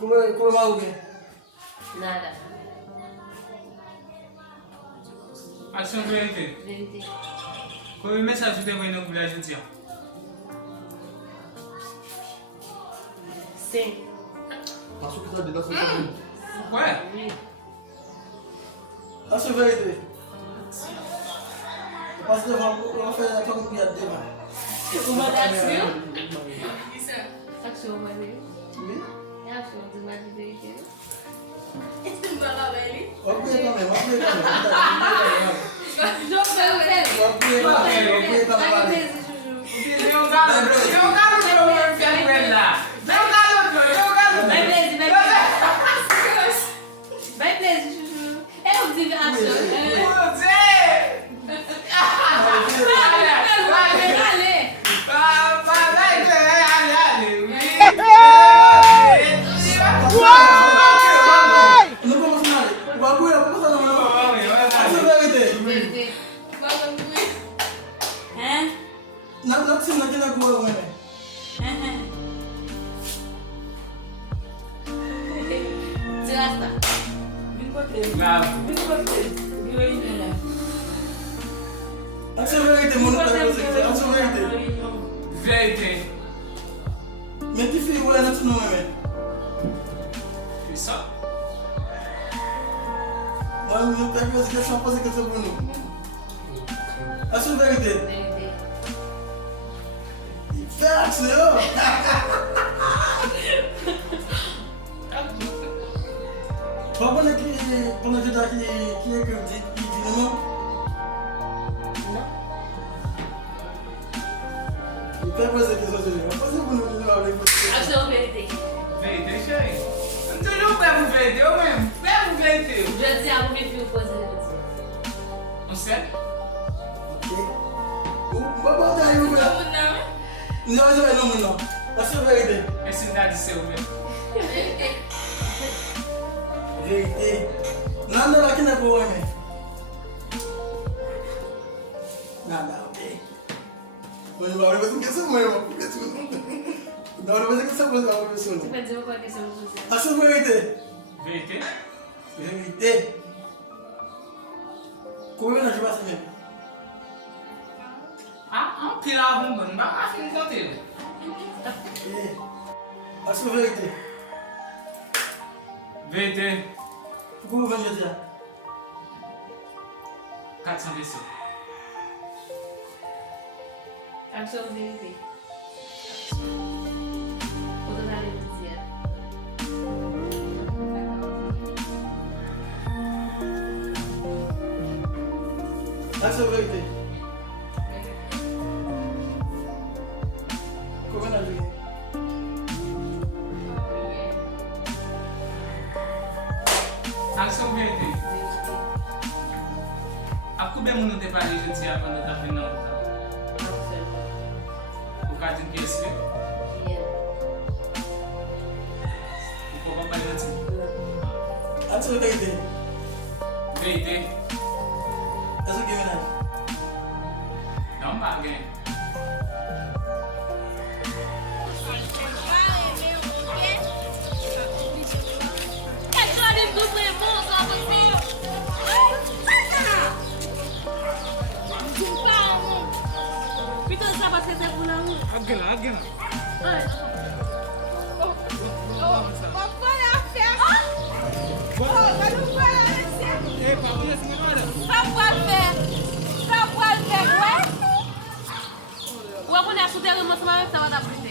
Como alguém? Nada. Ação verité. Vérité. Qual é o mensagem que você vai enviar à gente? Sim. Acho que tá de nossa família. Ué? Oui. Acho vérité. Parce que on va faire la tombe de demain. Uma action? Action, uma vez. Oui? É action de uma vérité. Ok, quand même, ok, quand même. Jogo pelo menos. Ok, quand Vai même. mesmo, Juju. Tem um garoto que eu vou enfiar com ele lá. Tem um garoto. Vai mesmo, vai mesmo. Vai mesmo, Juju. Eu digo action. Você! Allez. Não vamos nada. O bagulho é passar na mão. Acho vérité. Vérité. Hein? Não precisa naquela rua, mãe. Tu rasta. Acho vérité, mon nom est Acho vérité. Verité. Mais tu fais où là, tu nous mets? C'est ça? Moi, je ne sais pas si je suis posé quelque chose pour nous. Acho vérité. Vérité. Fais action. Pendant que tu as qui est que dit non. Non. Il fait poser des questions. On pose pour nous avec vous. Action, vérité. Verité, chérie. Não tem não pego verité, eu mesmo. Pego verité. Je dis à mon fille poser. Não sei? O babão tá aí, o meu. Não, não. Acho vérité. É cidade seu mesmo. Vérité. Nanla aqui na boa, né? Nada, ok. Mas agora você quer ser mãe, mano. Agora você quer ser uma pessoa. Tu vai dizer qual é a questão de você? Acho vérité. Verité? Vérité. Como é que nós vamos fazer? Ah, um pilar arrombando. Mas afim de conteúdo. Acho vérité. Verité. Como vai me dizer? 400 pessoas. Action, vérité. Vou tornar ele dizer. Acho vérité. Como é que nós vamos? Ação verité. Aku bem muito tempo ali gente já quando tá vindo o caso que esse o povo vai assim. Acho vérité. Verité. Acho que é Não pague. Agela. Ou a mulher souterraine, mas não vai estar na frente.